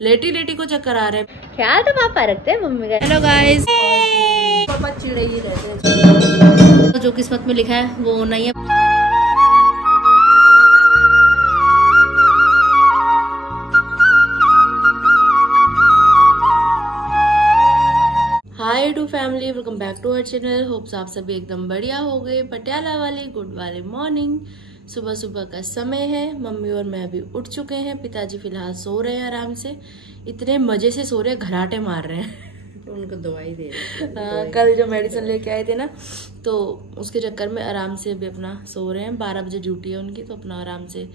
लेटी लेटी को चक्कर आ रहे हैं। ख्याल तो पापा रखते हैं मम्मी का। हेलो गाइस, पापा चिड़े ही रहते हैं। तो जो किस्मत में लिखा है वो होना ही है। Hi to family, welcome back to our channel. Hopes आप सभी एकदम बढ़िया हो गए। पटियाला वाली गुड वाली मॉर्निंग। सुबह सुबह का समय है। मम्मी और मैं अभी उठ चुके हैं। पिताजी फिलहाल सो रहे हैं आराम से। इतने मजे से सो रहे हैं, घराटे मार रहे हैं। उनको दवाई दे रहे। कल जो मेडिसिन लेके आए थे ना, तो उसके चक्कर में आराम से अभी अपना सो रहे हैं। 12 बजे ड्यूटी है उनकी, तो अपना आराम से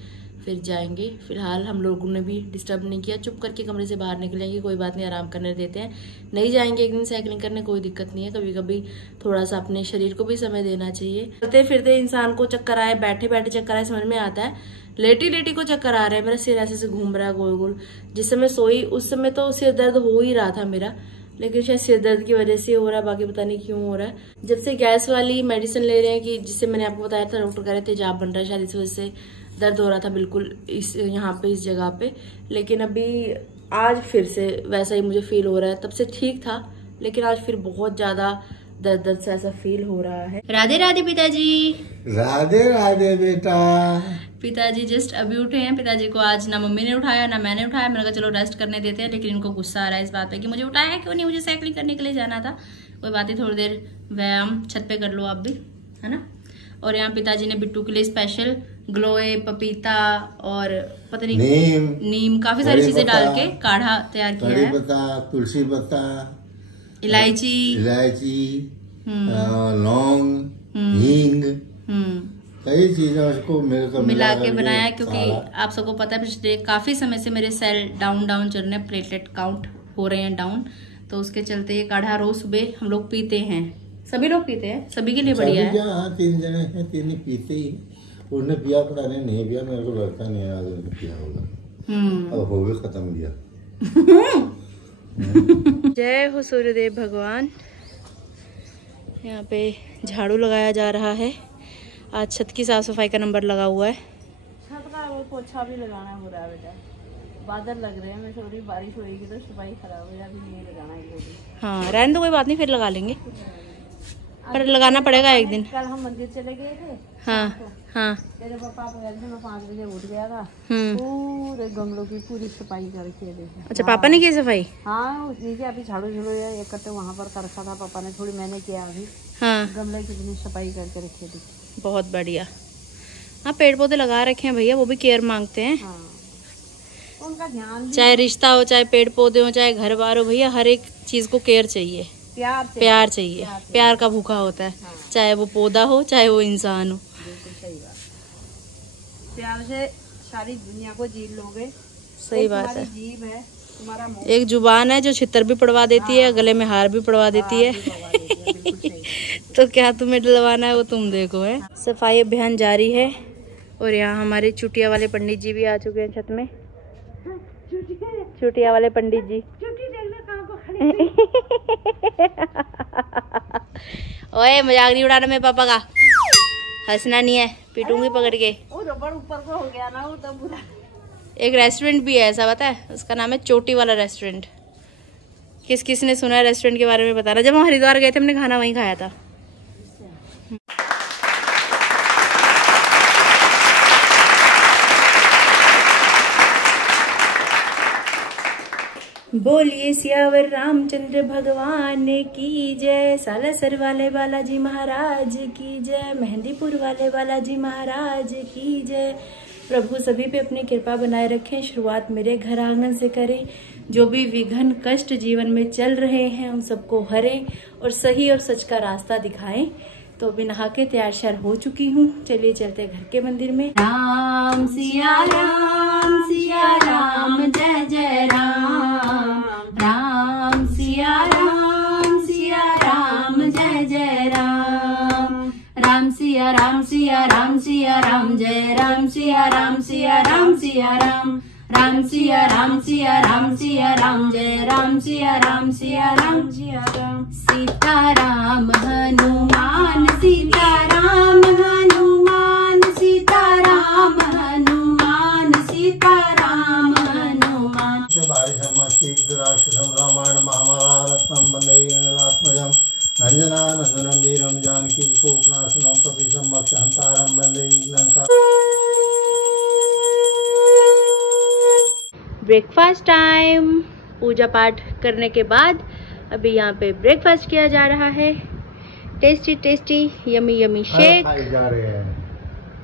फिर जाएंगे। फिलहाल हम लोगों ने भी डिस्टर्ब नहीं किया, चुप करके कमरे से बाहर निकलेंगे। कोई बात नहीं, आराम करने देते हैं। नहीं जाएंगे एक दिन साइकिलिंग करने, कोई दिक्कत नहीं है। कभी कभी थोड़ा सा अपने शरीर को भी समय देना चाहिए। चलते फिरते इंसान को चक्कर आए, बैठे बैठे चक्कर आए, समझ में आता है। लेटी लेटी को चक्कर आ रहा है। मेरा सिर ऐसे से घूम रहा है गोल गोल। जिस समय सोई उस समय तो सिर दर्द हो ही रहा था मेरा, लेकिन शायद सिर दर्द की वजह से हो रहा है, बाकी पता नहीं क्यों हो रहा है। जब से गैस वाली मेडिसिन ले रहे हैं, कि जिससे मैंने आपको बताया था, डॉक्टर कह रहे थे तेजाब बन रहा है, शायद इस वजह से दर्द हो रहा था बिल्कुल इस यहाँ पे, इस जगह पे। लेकिन अभी आज फिर से वैसा ही मुझे फील हो रहा है। तब से ठीक था, लेकिन आज फिर बहुत ज्यादा दर्द दर्द से ऐसा फील हो रहा है। राधे राधे पिताजी। राधे राधे बेटा। पिताजी जस्ट अभी उठे हैं। पिताजी को आज ना मम्मी ने उठाया ना मैंने उठाया। मैंने कहा चलो रेस्ट करने देते हैं, लेकिन इनको गुस्सा आ रहा है इस बात पे कि मुझे उठाया क्यों नहीं, मुझे साइकिलिंग करने के लिए जाना था। कोई बात नहीं, थोड़ी देर व्यायाम छत पे कर लो आप भी, है ना। और यहाँ पिताजी ने बिट्टू के लिए स्पेशल ग्लोए, पपीता और पता नहीं नीम काफी सारी चीजें डाल के काढ़ा तैयार किया है। पत्ता, तुलसी पत्ता, इलायची, लौंग, हींग, कई चीजें उसको मिला के बनाया। क्योंकि आप सबको पता है पिछले काफी समय से मेरे सेल डाउन चल रहे हैं, प्लेटलेट काउंट हो रहे हैं डाउन। तो उसके चलते ये काढ़ा रोज सुबह हम लोग पीते हैं। सभी लोग पीते हैं, सभी के लिए बढ़िया है। हाँ, 3 जने हैं, 3 ही पीते ही। उसने पिया, पुराने नहीं पिया, मेरे को लगता नहीं है आज उन्होंने पिया होगा। अब हो गया, खत्म गया। जय हो सूर्यदेव भगवान। यहाँ पे झाड़ू लगाया जा रहा है। आज छत की साफ सफाई का नंबर लगा हुआ है। छत का वो पोछा भी लगाना हो रहा है बेटा। बादल लग रहे हैं, मैं सोच रही बारिश होगी तो सफाई खराब हो जाएगी, नहीं लगाना है। हाँ रहने दो, कोई बात नहीं, फिर लगा लेंगे, पर लगाना पड़ेगा एक दिन। कल हम मंदिर चले गए थे। हाँ हाँ, मेरे पापा मैं 5 बजे उठ गया था। पूरे गमलों की पूरी सफाई करके देखा। अच्छा, पापा ने की सफाई? हाँ, नीचे अभी झाड़ू एक करते वहाँ पर कर रखा था पापा ने, थोड़ी मैंने किया अभी। हाँ, गमले की इतनी सफाई करके रखी थी। बहुत बढ़िया। हाँ, पेड़ पौधे लगा रखे हैं भैया, वो भी केयर मांगते हैं। हाँ, उनका ध्यान, चाहे रिश्ता हो, चाहे पेड़ पौधे हो, चाहे घर बार हो, भैया हर एक चीज को केयर चाहिए, प्यार चाहिए। प्यार का भूखा होता है। हाँ। चाहे वो पौधा हो, चाहे वो इंसान हो। बिल्कुल सही बात। प्यार से सारी दुनिया को जी लोगे। सही बात है। जीभ है तुम्हारा, एक जुबान है जो छितर भी पड़वा देती है, गले में हार भी पड़वा देती है। तो क्या तुम्हें डलवाना है वो तुम देखो है। सफाई अभियान जारी है। और यहाँ हमारे चुटिया वाले पंडित जी भी आ चुके हैं छत में। चुटिया वाले पंडित जी। ओए, मजाक नहीं उड़ाना मेरे पापा का, हंसना नहीं है, पीटूंगी पकड़ के। वो रबड़ ऊपर को हो गया ना, वो तो बुरा। एक रेस्टोरेंट भी है ऐसा, पता है, उसका नाम है चोटी वाला रेस्टोरेंट। किस किस ने सुना है रेस्टोरेंट के बारे में बताना। जब हम हरिद्वार गए थे, हमने खाना वहीं खाया था। बोलिए सियावर रामचंद्र भगवान की जय। सालासर वाले बालाजी महाराज की जय। मेहंदीपुर वाले बालाजी महाराज की जय। प्रभु सभी पे अपनी कृपा बनाए रखें। शुरुआत मेरे घर आंगन से करें। जो भी विघ्न कष्ट जीवन में चल रहे हैं उन सबको हरें और सही और सच का रास्ता दिखाएं। तो अभी नहा के तैयार श्यार हो चुकी हूँ। चलिए चलते घर के मंदिर में। राम सिया राम जय जय राम। राम सिया राम जय जय राम। राम सिया राम जय राम सिया राम सिया राम सिया राम। राम सिया राम जय राम सिया राम सिया राम। सीताराम हनुमान सीताराम हनुमान सीताराम हनुमान सीताराम हनुमान। राक्षसं रामायण महाभारतं वन्दे नीलात्मजं अंजनानन्दनं वीरं जानकी शोकनाशनं कपीशं मत्स्यहन्तारं वन्दे लंका। Breakfast time. पूजा पाठ करने के बाद अभी यहाँ पे ब्रेकफास्ट किया जा रहा है। Tasty tasty yummy yummy shake.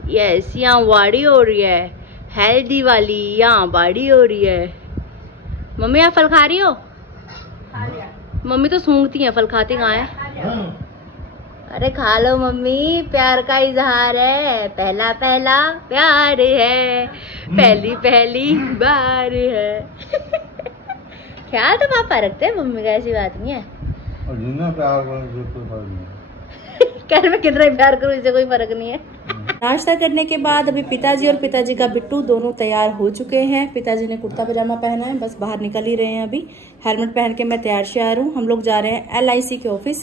Yes, यहाँ वाड़ी हो रही है, हेल्दी वाली यहाँ वाड़ी हो रही है। मम्मी आप फल खा रही हो? मम्मी तो सूंघती हैं, फल खाती कहाँ है? अरे खा लो मम्मी, प्यार का इजहार है, पहला पहला प्यार है, पहली पहली बार है। ख्याल तो पापा रखते हैं मम्मी का, ऐसी बात नहीं है। और जितना प्यार करो कोई फर्क नहीं। घर में कितना प्यार करो इससे कोई फर्क नहीं है। नाश्ता करने के बाद अभी पिताजी और पिताजी का बिट्टू दोनों तैयार हो चुके हैं। पिताजी ने कुर्ता पजामा पहना है, बस बाहर निकल ही रहे हैं अभी। हेलमेट पहन के मैं तैयार श्यार हूँ। हम लोग जा रहे हैं LIC के ऑफिस।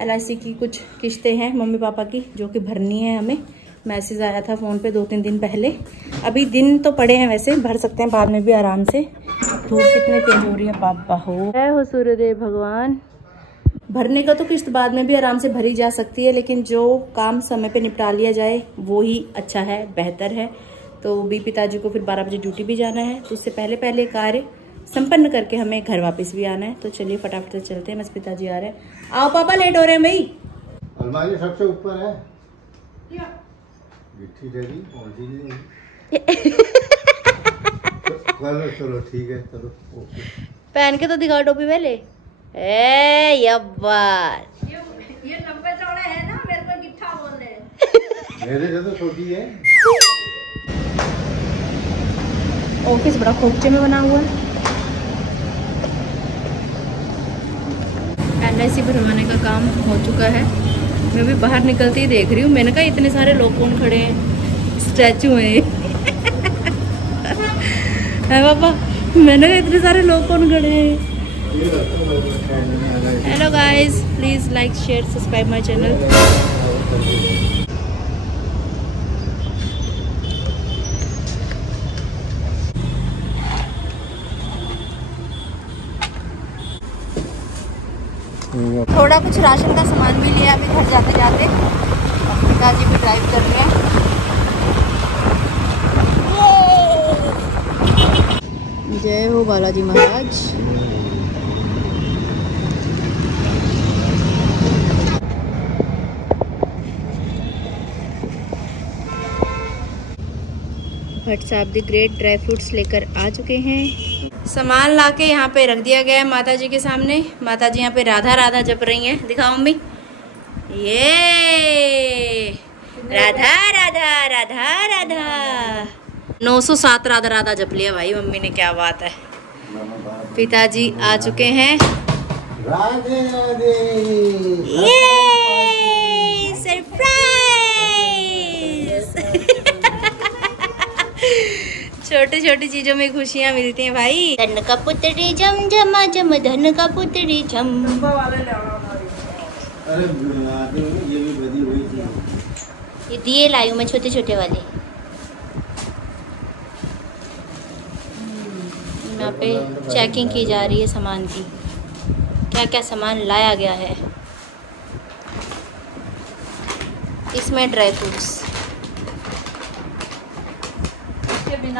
LIC की कुछ किस्तें हैं मम्मी पापा की जो कि भरनी है हमें। मैसेज आया था फोन पे 2-3 दिन पहले। अभी दिन तो पड़े हैं, वैसे भर सकते हैं बाद में भी आराम से। धूप कितने तेज हो रही है पापा हो सूर्यदेव भगवान। भरने का तो किस्त बाद में भी आराम से भरी जा सकती है, लेकिन जो काम समय पे निपटा लिया जाए वो ही अच्छा है, बेहतर है। तो भी पिताजी को फिर 12 बजे ड्यूटी भी जाना है, तो उससे पहले पहले कार्य संपन्न करके हमें घर वापस भी आना है। तो चलिए फटाफट से चलते हैं, बस पिताजी आ रहे हैं। आओ पापा, लेट हो रहे हैं भाई। अलमारी सबसे ऊपर है क्या? चलो ठीक है, चलो पहन के तो दिखाओ टोपी पहले। यब्बार ये लंबे चौड़े है ना, मेरे को गिट्ठा बोल रहे हैं। मेरे से तो छोटी है। ऑफिस बड़ा खोपचे में बना हुआ है। LIC भरवाने का काम हो चुका है। मैं भी बाहर निकलते ही देख रही हूँ, मैंने कहा इतने सारे लोग कौन खड़े हैं, स्टैचू है पापा। मैंने कहा इतने सारे लोग कौन खड़े हैं। Hello guys, please like share subscribe my channel. थोड़ा कुछ राशन का सामान भी लिया अभी घर जाते जाते। पिताजी भी ड्राइव कर रहे हैं। जय हो बालाजी महाराज। भट्ट साहब द ग्रेट ड्राई फ्रूट्स लेकर आ चुके हैं। सामान लाके यहाँ पे रख दिया गया है माता जी के सामने। माता जी यहाँ पे राधा राधा जप रही हैं। दिखाओ मम्मी, ये राधा राधा राधा राधा 907 राधा राधा जप लिया भाई मम्मी ने, क्या बात है। पिताजी आ चुके हैं। राधे राधे। ये सरप्राइज। छोटी छोटी चीजों में खुशियाँ मिलती हैं भाई। धन का पुत्री झम झमा झम, धन का पुत्री झम। अरे ये भी बदी हुई थी। ये दिए लाई हूँ मैं, छोटे छोटे वाले। यहाँ पे चेकिंग की जा रही है सामान की, क्या क्या सामान लाया गया है। इसमें ड्राई फ्रूट्स,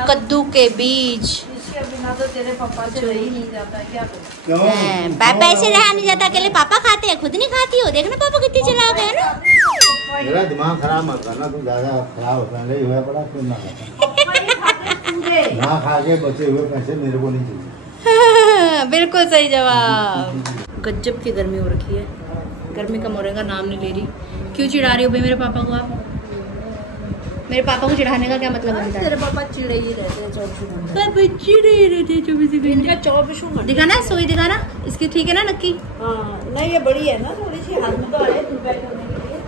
कद्दू के बीज। इसके बिना तो तेरे पापा से रह ही नहीं जाता, क्या करूं? पापा ऐसे रहा नहीं जाता, अकेले पापा खाते हैं, खुद नहीं खाती हो। देखना पापा कितनी चला गया ना। मेरा दिमाग खराब मत करना, तुम ज्यादा खराब होता नहीं हुआ पड़ा, फिर ना खाता। ना खा के बचे हुए पैसे मेरे को नहीं चाहिए। बिल्कुल सही जवाब। गजब की गर्मी हो रखी है, गर्मी कम होने का नाम नहीं ले रही। क्यों चिढ़ा रही हो भाई मेरे पापा को आप? मेरे पापा को चिढ़ाने का क्या मतलब है? तेरे पापा चिड़े ही रहते हैं 24 घंटे। पापा चिड़े ही रहते हैं 24 घंटे। इनका 24 घंटे दिखाना, सोई दिखाना इसकी, ठीक है ना नक्की? हाँ, नहीं ये बड़ी है ना, थोड़ी सी हाथ में तो आए तू बैठ करने के लिए।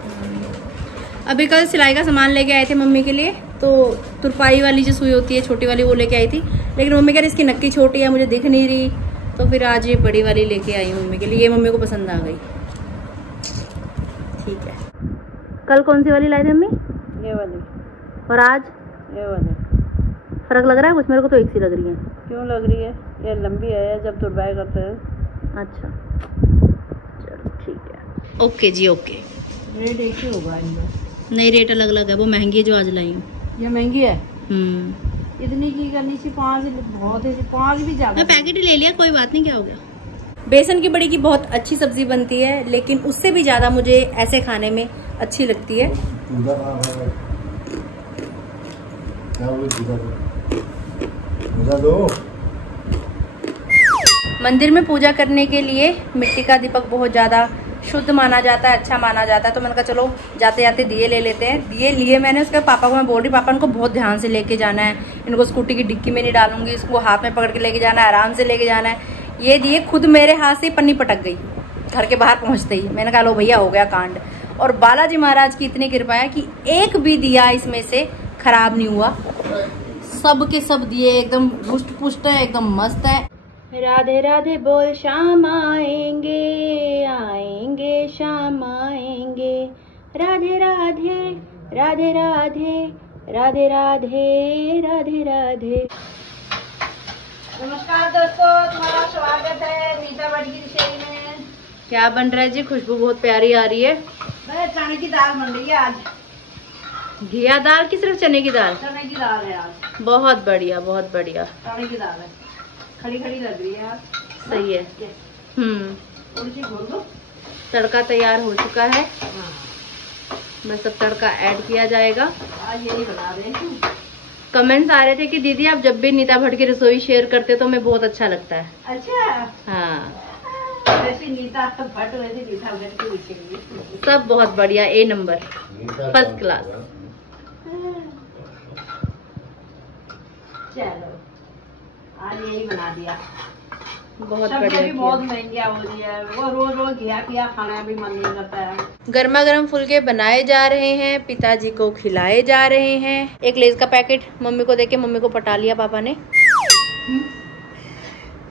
अभी कल सिलाई का सामान लेके आए थे मम्मी के लिए, तो तुरपाई वाली जो सुई होती है छोटी वाली वो लेके आई थी, लेकिन मम्मी कह रही इसकी नक्की छोटी है, मुझे दिख नहीं रही, तो फिर आज ये बड़ी वाली लेके आई हूँ मम्मी के लिए। ये मम्मी को पसंद आ गई। ठीक है। कल कौन सी वाली लाई थी मम्मी? ये वाली। और आज ये वाली। फर्क लग रहा है कुछ? मेरे को तो एक सी लग रही है। क्यों लग रही है? ये लंबी है जब तुड़वाई करते हैं। अच्छा चलो ठीक है। ओके जी ओके। रेट एक ही होगा इनमें? नहीं रेट अलग अलग है, वो महंगी है जो आज लाई हूँ। ये महंगी है? इतनी की करनी चाहिए? 5 बहुत है, 5 भी ज़्यादा। मैं पैकेट ही ले लिया, कोई बात नहीं, क्या हो गया। बेसन की बड़ी की बहुत अच्छी सब्जी बनती है, लेकिन उससे भी ज्यादा मुझे ऐसे खाने में अच्छी लगती है। मंदिर में पूजा करने के लिए मिट्टी का दीपक बहुत ज्यादा शुद्ध माना जाता है, अच्छा माना जाता है, तो मैंने कहा चलो जाते जाते दिए ले लेते हैं। दिए लिए मैंने, उसके पापा को मैं बोल रही, पापा इनको बहुत ध्यान से लेके जाना है, इनको स्कूटी की डिक्की में नहीं डालूंगी, इसको हाथ में पकड़ के लेके जाना है, आराम से लेके जाना है। ये दिए खुद मेरे हाथ से पन्नी पटक गई घर के बाहर पहुंचते ही। मैंने कहा लो भैया हो गया कांड। और बालाजी महाराज की इतनी कृपा है कि एक भी दिया इसमें से खराब नहीं हुआ, सब के सब दिए एकदम रुष्ट पुष्ट है, एकदम मस्त है। राधे राधे बोल शाम आएंगे आएंगे शाम आएंगे, राधे राधे राधे राधे राधे राधे राधे राधे। नमस्कार दोस्तों, तुम्हारा स्वागत है नीता भट्ट की रसोई में। क्या बन रहा है जी? खुशबू बहुत प्यारी आ रही है। चने की दाल बन रही है आज। घिया दाल की? सिर्फ चने की दाल? चने की दाल है आज। बहुत बढ़िया बहुत बढ़िया। चने की दाल है, खड़ी खड़ी लग रही है आज। सही है। थोड़ी सी घोल दो। तड़का तैयार हो चुका है, बस अब तड़का ऐड किया जाएगा। आज यही बना रहे हैं। कमेंट्स आ रहे थे कि दीदी आप जब भी नीता भट्ट की रसोई शेयर करते तो हमें बहुत अच्छा लगता है। अच्छा हाँ, वैसे नीता भट्ट, वैसे नीता भट्ट की लिखेंगे। सब बहुत बढ़िया, ए नंबर, फर्स्ट क्लास। चलो आज यही बना दिया। बहुत बढ़िया। भी बहुत महंगी हो रही है, वो रोज रोज घिया खाना भी मन नहीं करता है। गर्मा गर्म फुलके बनाए जा रहे हैं, पिताजी को खिलाए जा रहे हैं। एक लेज का पैकेट मम्मी को देके मम्मी को पटा लिया पापा ने।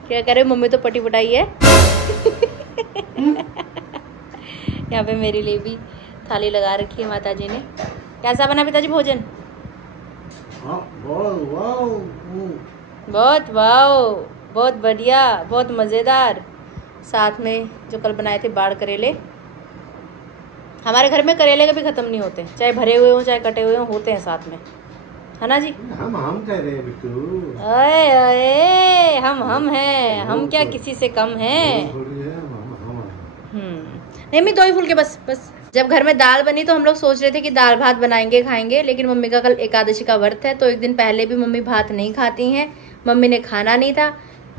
क्या करे, मम्मी तो पटी पटाई है। यहाँ पे मेरे लिए भी थाली लगा रखी है माता जी ने। कैसा बना पिताजी भोजन? बहुत वाओ, बहुत बढ़िया, बहुत मज़ेदार। साथ में जो कल बनाए थे बाड़ करेले। हमारे घर में करेले कभी खत्म नहीं होते, चाहे भरे हुए हो चाहे कटे हुए हो, होते हैं साथ में, है ना जी? हम कह रहे हैं बिट्टू। ओए ओए, हम हैं, हम क्या किसी से कम हैं? नहीं मैं 2 ही फुलके बस। जब घर में दाल बनी तो हम लोग सोच रहे थे कि दाल भात बनाएंगे खाएंगे, लेकिन मम्मी का कल एकादशी का व्रत है, तो एक दिन पहले भी मम्मी भात नहीं खाती हैं, मम्मी ने खाना नहीं था,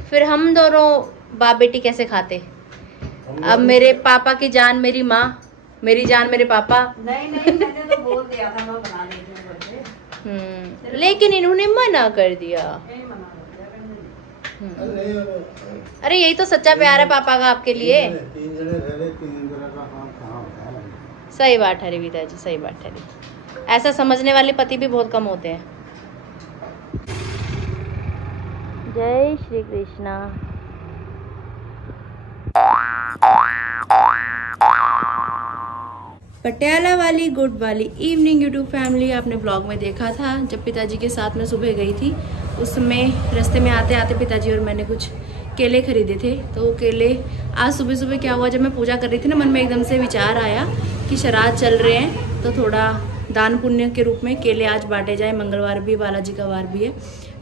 फिर हम दोनों बाप बेटी कैसे खाते? अब मेरे पापा की जान मेरी माँ, मेरी जान मेरे पापा। नहीं मैंने तो बोल दिया था मैं बना लेती हूँ, लेकिन इन्होंने मना कर दिया। अरे यही तो सच्चा प्यार है पापा का आपके लिए। सही बात है रीता जी, सही बात है। ऐसा समझने वाले पति भी बहुत कम होते हैं। जय श्री कृष्णा। पटियाला वाली गुड वाली इवनिंग यूट्यूब फैमिली, आपने व्लॉग में देखा था जब पिताजी के साथ में सुबह गई थी, उस समय रास्ते में आते आते पिताजी और मैंने कुछ केले खरीदे थे। तो केले आज सुबह सुबह क्या हुआ, जब मैं पूजा कर रही थी ना, मन में एकदम से विचार आया कि श्राद्ध चल रहे हैं तो थोड़ा दान पुण्य के रूप में केले आज बांटे जाए। मंगलवार भी, बालाजी का वार भी है,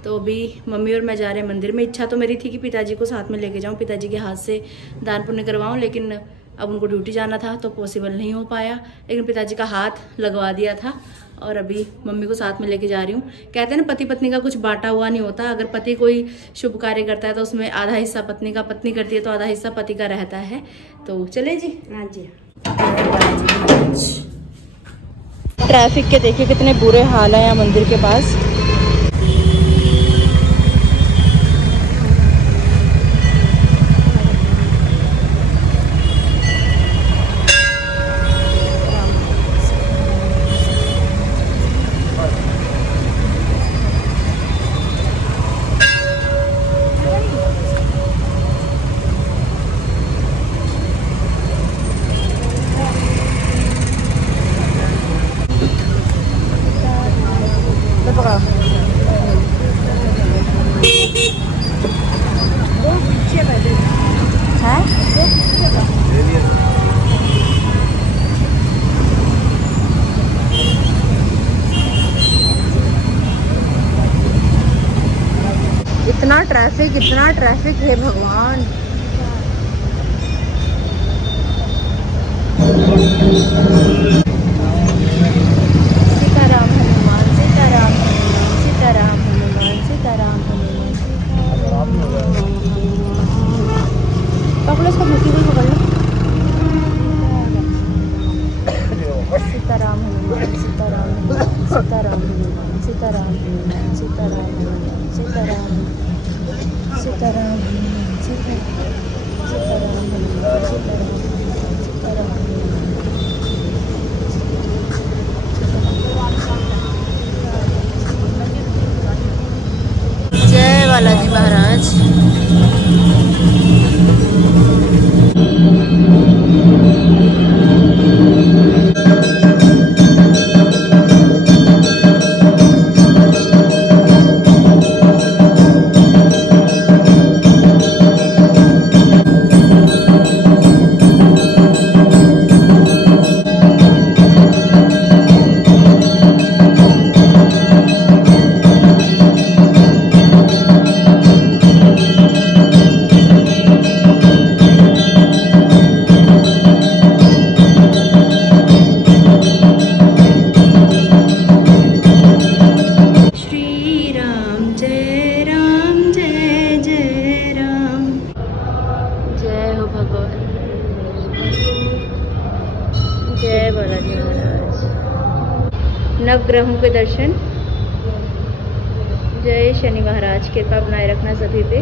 तो अभी मम्मी और मैं जा रहे हैं मंदिर में। इच्छा तो मेरी थी कि पिताजी को साथ में लेके जाऊं, पिताजी के हाथ से दान पुण्य करवाऊं, लेकिन अब उनको ड्यूटी जाना था तो पॉसिबल नहीं हो पाया। लेकिन पिताजी का हाथ लगवा दिया था और अभी मम्मी को साथ में लेके जा रही हूँ। कहते हैं ना पति पत्नी का कुछ बांटा हुआ नहीं होता। अगर पति कोई शुभ कार्य करता है तो उसमें आधा हिस्सा पत्नी का, पत्नी करती है तो आधा हिस्सा पति का रहता है। तो चले जी। हाँ जी। ट्रैफिक के देखिए कितने बुरे हाल है यहाँ मंदिर के पास। पकड़ो। कितना ट्रैफिक है भगवान। सीताराम हनुमान सीताराम हनुमान सीताराम हनुमान सीताराम हनुमान पकड़ो इसको, मुट्ठी को पकड़ लो। सीताराम हनुमान सीताराम सीताराम हनुमान सीताराम हनुमान सीताराम हनुमान सीताराम सीताराम सीताराम हनुमान सीताराम सीताराम। जय बालाजी महाराज। जय बालाजी महाराज। नवग्रहों के दर्शन। जय शनि महाराज, कृपा बनाए रखना सभी पे।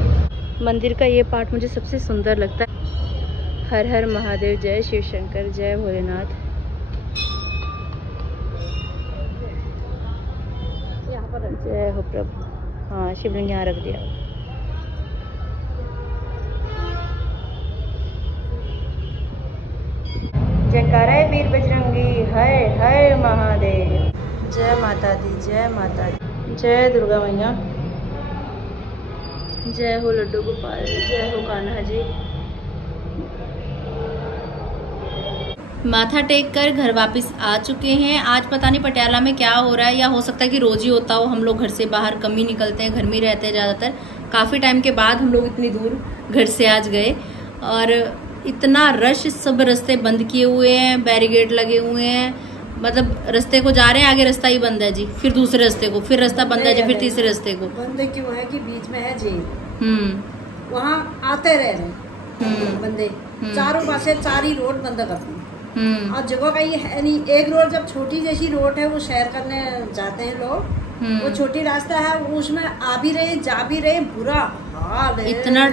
मंदिर का ये पार्ट मुझे सबसे सुंदर लगता है। हर हर महादेव, जय शिव शंकर, जय भोलेनाथ। जय हो प्रभु। हाँ, शिवलिंग यहाँ रख दिया। जयकारा है वीर बजरंगी, हर हर महादेव। जय माता दी, जय माता दी, जय दुर्गा मैया, जय हो लड्डू गोपाल, जय हो कान्हा जी। माथा टेक कर घर वापस आ चुके हैं। आज पता नहीं पटियाला में क्या हो रहा है, या हो सकता है कि रोज ही होता हो। हम लोग घर से बाहर कम ही निकलते हैं, घर में ही रहते हैं ज़्यादातर। काफ़ी टाइम के बाद हम लोग इतनी दूर घर से आज गए, और इतना रश, सब रास्ते बंद किए हुए हैं, बैरिकेड लगे हुए हैं। मतलब रास्ते को जा रहे हैं, आगे रास्ता ही बंद है जी, फिर दूसरे रास्ते को, फिर रास्ता बंद है जी, फिर तीसरे रास्ते को बंद क्यों है कि बीच में है जेल। वहाँ आते रह रहे बंदे, चारों पासे चार ही रोड बंद करते हैं। और जगह का ये है नहीं। एक रोड जब छोटी जैसी रोड है, वो सैर करने जाते हैं लोग, वो छोटी रास्ता है, उसमें आ भी रहे जा भी रहे, बुरा हाल है। इतना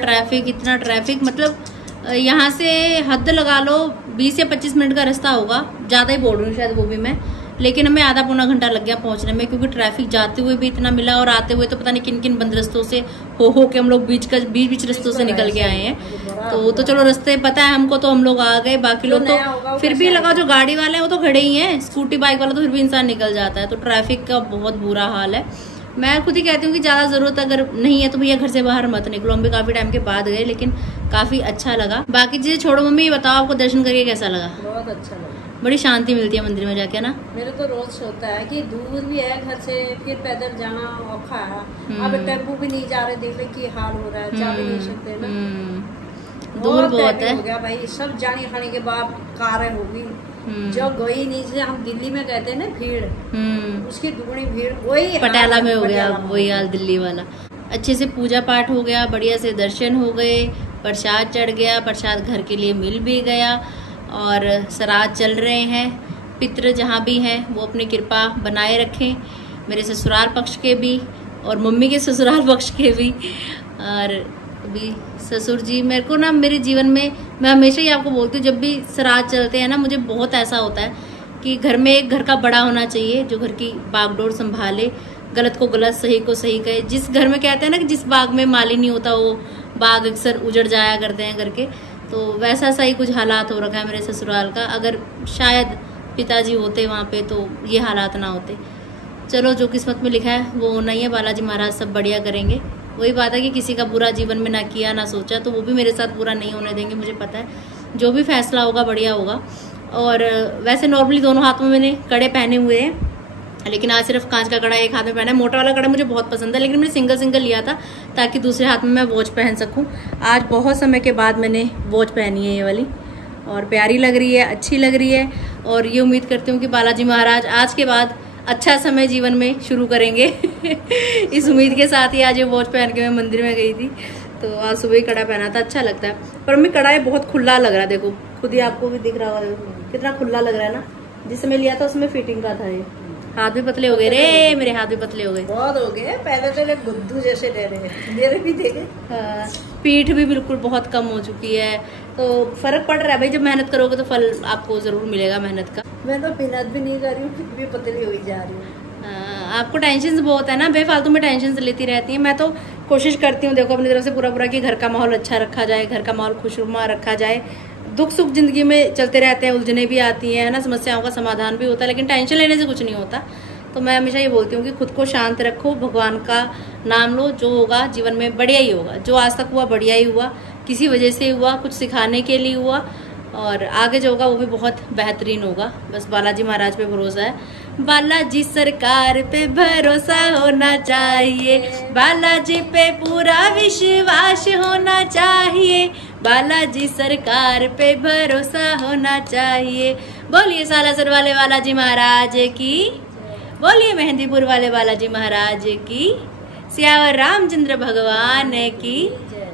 ट्रैफिक मतलब यहाँ से हद लगा लो 20 या 25 मिनट का रास्ता होगा, ज़्यादा ही बोल रही हूँ शायद, वो भी मैं। लेकिन हमें आधा पौना घंटा लग गया पहुँचने में, क्योंकि ट्रैफिक जाते हुए भी इतना मिला, और आते हुए तो पता नहीं किन किन बंद रास्तों से हो के हम लोग बीच रास्तों से निकल के आए हैं। तो चलो रास्ते पता है हमको, तो हम लोग आ गए। बाकी लोग तो फिर भी लगा, जो गाड़ी वाले हैं वो तो खड़े ही हैं, स्कूटी बाइक वाला तो फिर भी इंसान निकल जाता है। तो ट्रैफिक का बहुत बुरा हाल है। मैं खुद ही कहती हूँ कि ज़्यादा ज़रूरत अगर नहीं है तो भैया घर से बाहर मत निकलो। हम भी काफ़ी टाइम के बाद गए, लेकिन काफ़ी अच्छा लगा। बाकी चीज़ें छोड़ो, मम्मी बताओ आपको दर्शन करके कैसा लगा? बहुत अच्छा लगा, बड़ी शांति मिलती है मंदिर में जाके ना। मेरे तो रोज होता है कि दूर भी है घर से, फिर पैदल जाना औखा है। अब टेम्पो भी नहीं जा रहे, देख ले की हाल हो रहा है, जा भी नहीं सकते ना, दूर बहुत है। हो गया भाई, सब जाने खाने के बाद कारें होगी, जो गई नहीं। जैसे हम दिल्ली में कहते हैं ना भीड़, उसकी दुगनी भीड़ वही पटियाला में हो गया, वही हाल दिल्ली वाला। अच्छे से पूजा पाठ हो गया, बढ़िया से दर्शन हो गए, प्रसाद चढ़ गया, प्रसाद घर के लिए मिल भी गया, और श्राद्ध चल रहे हैं। पितृ जहाँ भी हैं वो अपनी कृपा बनाए रखें, मेरे ससुराल पक्ष के भी और मम्मी के ससुराल पक्ष के भी। और अभी ससुर जी मेरे को ना, मेरे जीवन में मैं हमेशा ही आपको बोलती हूँ, जब भी श्राद्ध चलते हैं ना, मुझे बहुत ऐसा होता है कि घर में एक घर का बड़ा होना चाहिए, जो घर की बागडोर संभाले, गलत को गलत, सही को सही कहे। जिस घर में कहते हैं ना कि जिस बाग में माली नहीं होता, वो बाग अक्सर उजड़ जाया करते हैं करके, तो वैसा सा ही कुछ हालात हो रखा है मेरे ससुराल का। अगर शायद पिताजी होते वहाँ पे तो ये हालात ना होते। चलो, जो किस्मत में लिखा है वो होना ही है। बालाजी महाराज सब बढ़िया करेंगे। वही बात है कि किसी का बुरा जीवन में ना किया ना सोचा, तो वो भी मेरे साथ बुरा नहीं होने देंगे, मुझे पता है। जो भी फैसला होगा बढ़िया होगा। और वैसे नॉर्मली दोनों हाथों में मैंने कड़े पहने हुए हैं, लेकिन आज सिर्फ कांच का कड़ा एक हाथ में पहना है। मोटा वाला कड़ा मुझे बहुत पसंद है, लेकिन मैंने सिंगल सिंगल लिया था ताकि दूसरे हाथ में मैं वॉच पहन सकूं। आज बहुत समय के बाद मैंने वॉच पहनी है ये वाली, और प्यारी लग रही है, अच्छी लग रही है। और ये उम्मीद करती हूँ कि बालाजी महाराज आज के बाद अच्छा समय जीवन में शुरू करेंगे। इस उम्मीद के साथ ही आज ये वॉच पहन के मैं मंदिर में गई थी। तो आज सुबह ही कड़ा पहना था, अच्छा लगता है। पर मम्मी कड़ा ये बहुत खुला लग रहा है, देखो खुद ही आपको भी दिख रहा होगा, देखो कितना खुला लग रहा है ना। जिस समय लिया था उसमें फिटिंग का था ये। हाथ भी पतले हो गए रे, मेरे हाथ भी पतले हो गए, बहुत हो गए। पहले तो लोग गुद्दू जैसे ले रहे हैं, मेरे भी देखे। हाँ, पीठ भी बिल्कुल बहुत कम हो चुकी है, तो फर्क पड़ रहा है भाई। जब मेहनत करोगे तो फल आपको जरूर मिलेगा मेहनत का। मैं तो मेहनत भी नहीं कर रही हूँ, फिर भी पतली हुई जा रही हूँ। आपको टेंशन बहुत है ना, बेफालतू में टेंशन लेती रहती है। मैं तो कोशिश करती हूँ देखो अपनी तरफ से पूरा कि घर का माहौल अच्छा रखा जाए, घर का माहौल खुशनुमा रखा जाए। दुख सुख जिंदगी में चलते रहते हैं, उलझने भी आती हैं ना, समस्याओं का समाधान भी होता है, लेकिन टेंशन लेने से कुछ नहीं होता। तो मैं हमेशा ये बोलती हूँ कि खुद को शांत रखो, भगवान का नाम लो, जो होगा जीवन में बढ़िया ही होगा। जो आज तक हुआ बढ़िया ही हुआ, किसी वजह से हुआ, कुछ सिखाने के लिए हुआ, और आगे जो होगा वो भी बहुत बेहतरीन होगा। बस बालाजी महाराज पे भरोसा है, बालाजी सरकार पे भरोसा होना चाहिए, बालाजी पे पूरा विश्वास होना चाहिए, बालाजी सरकार पे भरोसा होना चाहिए। बोलिए सालासर वाले बालाजी महाराज की, बोलिए मेहंदीपुर वाले बालाजी महाराज की, सियावर रामचंद्र भगवान की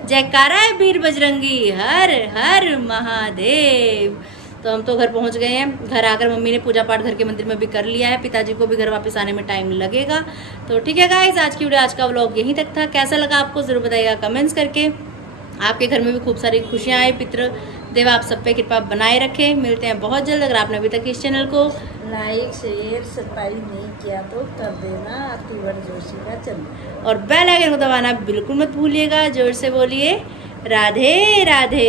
जयकारा है, वीर बजरंगी हर हर महादेव। तो हम तो घर पहुंच गए हैं। घर आकर मम्मी ने पूजा पाठ घर के मंदिर में भी कर लिया है। पिताजी को भी घर वापस आने में टाइम लगेगा। तो ठीक है गाइस, आज की वीडियो, आज का व्लॉग यहीं तक था। कैसा लगा आपको जरूर बताइएगा कमेंट्स करके। आपके घर में भी खूब सारी खुशियां आए, पितृ देव आप सब पे कृपा बनाए रखे। मिलते हैं बहुत जल्द। अगर आपने अभी तक इस चैनल को लाइक शेयर सब्सक्राइब नहीं किया तो कर देना, आतिवर जोशी का चैनल, और बेल आइकन को दबाना बिल्कुल मत भूलिएगा। जोर से बोलिए राधे राधे।